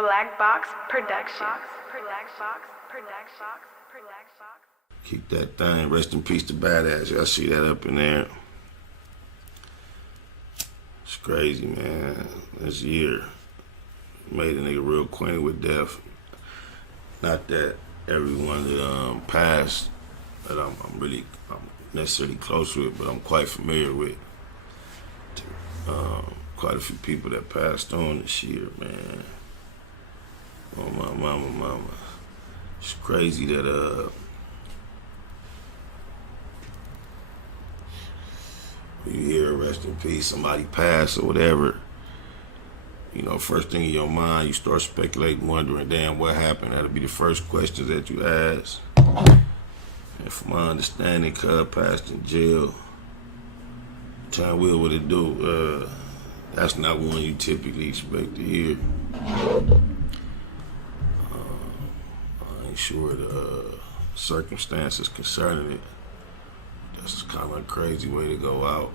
Black Box Production. Keep that thing. Rest in peace to Bad Azz. Y'all see that up in there? It's crazy, man. This year made a nigga real acquainted with death. Not that everyone that passed that I'm necessarily close with, but I'm quite familiar with. Quite a few people that passed on this year, man. Oh my mama. It's crazy that you hear rest in peace, somebody passed or whatever, you know, first thing in your mind, you start speculating, wondering, damn, what happened? That'll be the first questions that you ask. And from my understanding, Cub passed in jail. Time will what it do. That's not one you typically expect to hear. I ain't sure the circumstances concerning it. That's kind of a crazy way to go out.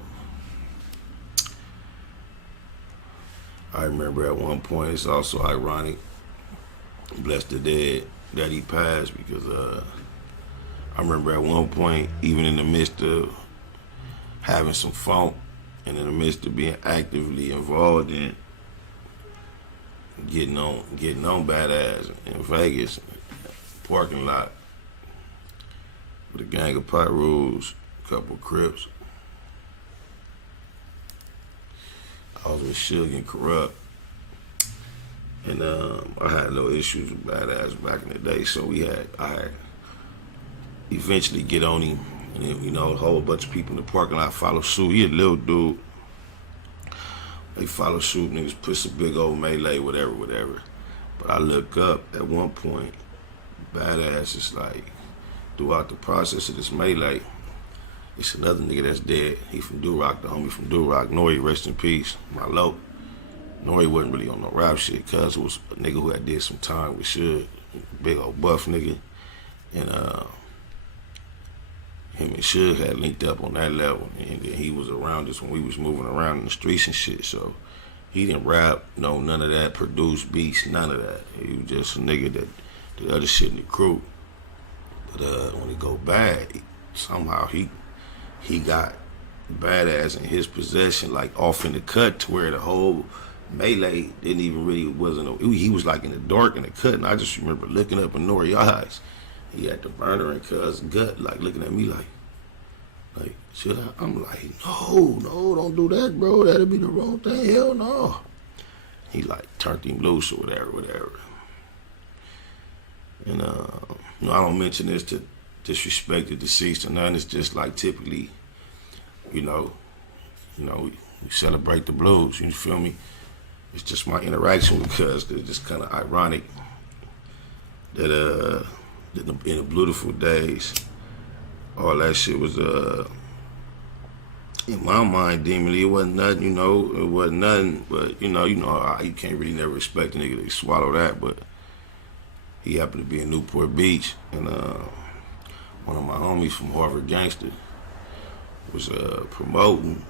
I remember at one point, it's also ironic, bless the dead, that he passed because I remember at one point, even in the midst of having some funk and in the midst of being actively involved in getting on Bad Azz in Vegas, parking lot, with a gang of pot rules, a couple of Crips. I was with Suge and Corrupt, and I had no issues with Bad Azz back in the day, so I had eventually get on him, and then, you know, a whole bunch of people in the parking lot follow suit. He a little dude. They follow suit, niggas put some big old melee, whatever. But I look up at one point, Bad Azz is like, throughout the process of this melee, it's another nigga that's dead. He from Durock, the homie from Durock. Nori, rest in peace, my Loc. Nori wasn't really on no rap shit, cuz it was a nigga who had did some time with Suge, big old buff nigga. And him and Suge had linked up on that level, and then he was around us when we was moving around in the streets and shit, so he didn't rap, no, none of that, produce beats, none of that. He was just a nigga that did other shit in the crew. But when it go bad, somehow he got Bad Azz in his possession, like off in the cut, to where the whole melee didn't even really, he was like in the dark in the cut, and I just remember looking up in Nori's eyes. He had the burner in Cuz's gut, like looking at me like, should I? I'm like, no, don't do that, bro. That'll be the wrong thing. Hell no. He like turned him loose or whatever. And you know, I don't mention this to disrespect the deceased or nothing. It's just like typically, you know, we celebrate the blues. You feel me? It's just my interaction with Cuz. It's just kind of ironic that in the beautiful days, all that shit was in my mind, deemingly, it wasn't nothing, you know, it wasn't nothing, but you know how you can't really never expect a nigga to swallow that, but he happened to be in Newport Beach, and one of my homies from Harvard Gangster was promoting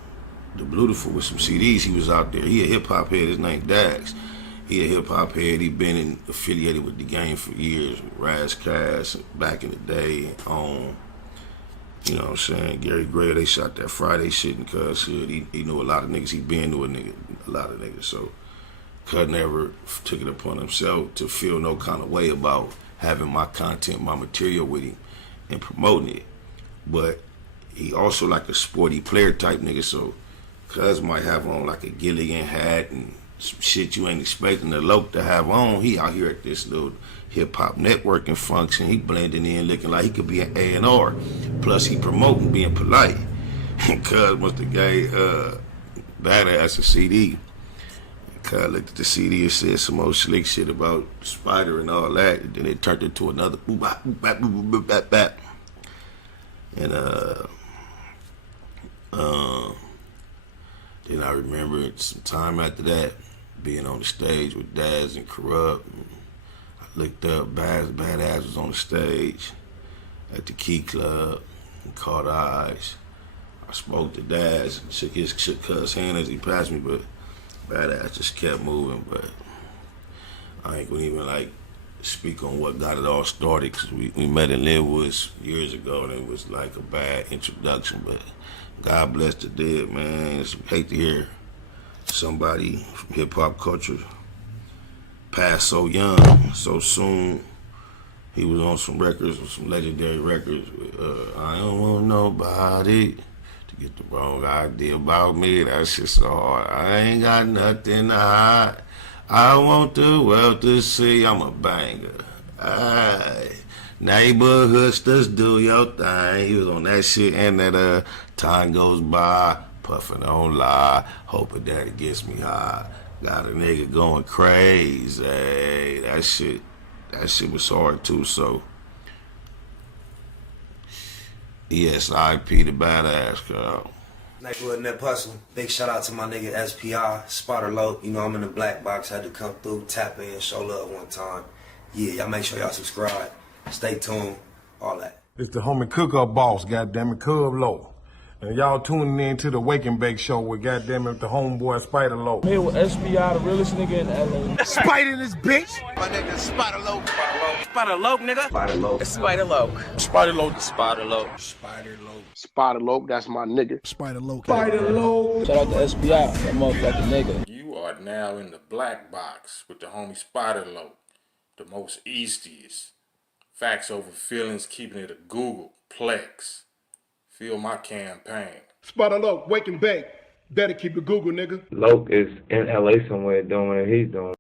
the Beautiful with some CDs. He was out there. He a hip hop head. His name Dax. He a hip hop head. He been affiliated with the game for years. Raz Cass back in the day. You know what I'm saying? Gary Gray. They shot that Friday shit in Cuz Hood. He knew a lot of niggas. He been to a lot of niggas. So Cuz never took it upon himself to feel no kind of way about having my content, my material with him and promoting it. But he also like a sporty player type nigga. So Cuz might have on like a Gilligan hat and some shit you ain't expecting the Loc to have on. He out here at this little hip-hop networking function. He blending in looking like he could be an A&R. Plus he promoting being polite. Cuz must have gave Bad Azz a CD. Cuz looked at the CD and said some old slick shit about Spider and all that. And then it turned into another boop-bap, boop-bap, boop-bap, bap. And then I remember some time after that, being on the stage with Daz and Corrupt. I looked up, Bad Azz was on the stage at the Key Club and caught eyes. I spoke to Daz and shook Cuz's hand as he passed me, but Bad Azz just kept moving. But I ain't gonna even like speak on what got it all started, because we met in Linwoods years ago, and it was like a bad introduction, but God bless the dead, man. It's hate to hear somebody from hip-hop culture pass so young, so soon. He was on some records, some legendary records. I don't want nobody to get the wrong idea about me. That shit's so hard. I ain't got nothing to hide. I want the world to see I'm a banger. Aye. Neighborhood, just do your thing. He was on that shit, and that time goes by, puffing on lie, hoping that it gets me high. Got a nigga going crazy. That shit was hard too. So, yes, RIP the Bad Azz, girl. Neighborhood Nip Hustle. Big shout out to my nigga SPI, Spotter Loc. You know I'm in the black box, had to come through, tap in, show love one time. Yeah, y'all make sure y'all subscribe. Stay tuned, all that. It's the homie cook-up boss, goddammit, Cub Loc. And y'all tuning in to the Wake and Bake Show with goddammit the homeboy Spider Loc. Here with SPI, the realest nigga in LA. Spider this bitch! My nigga Spider Loc. Spider Loc, nigga. Spider Loc. Spider Loc. Spider Loc. Spider Loc. Spider Loc. Spider Loc, that's my nigga. Spider Loc. Spider Loc. Shout out to SPI, that motherfucking nigga. You are now in the black box with the homie Spider Loc, the most eastiest. Facts over feelings, keeping it a Google Plex. Feel my campaign. Spider Loc, Wake and Bake. Better keep it Google, nigga. Loc is in LA somewhere doing what he's doing.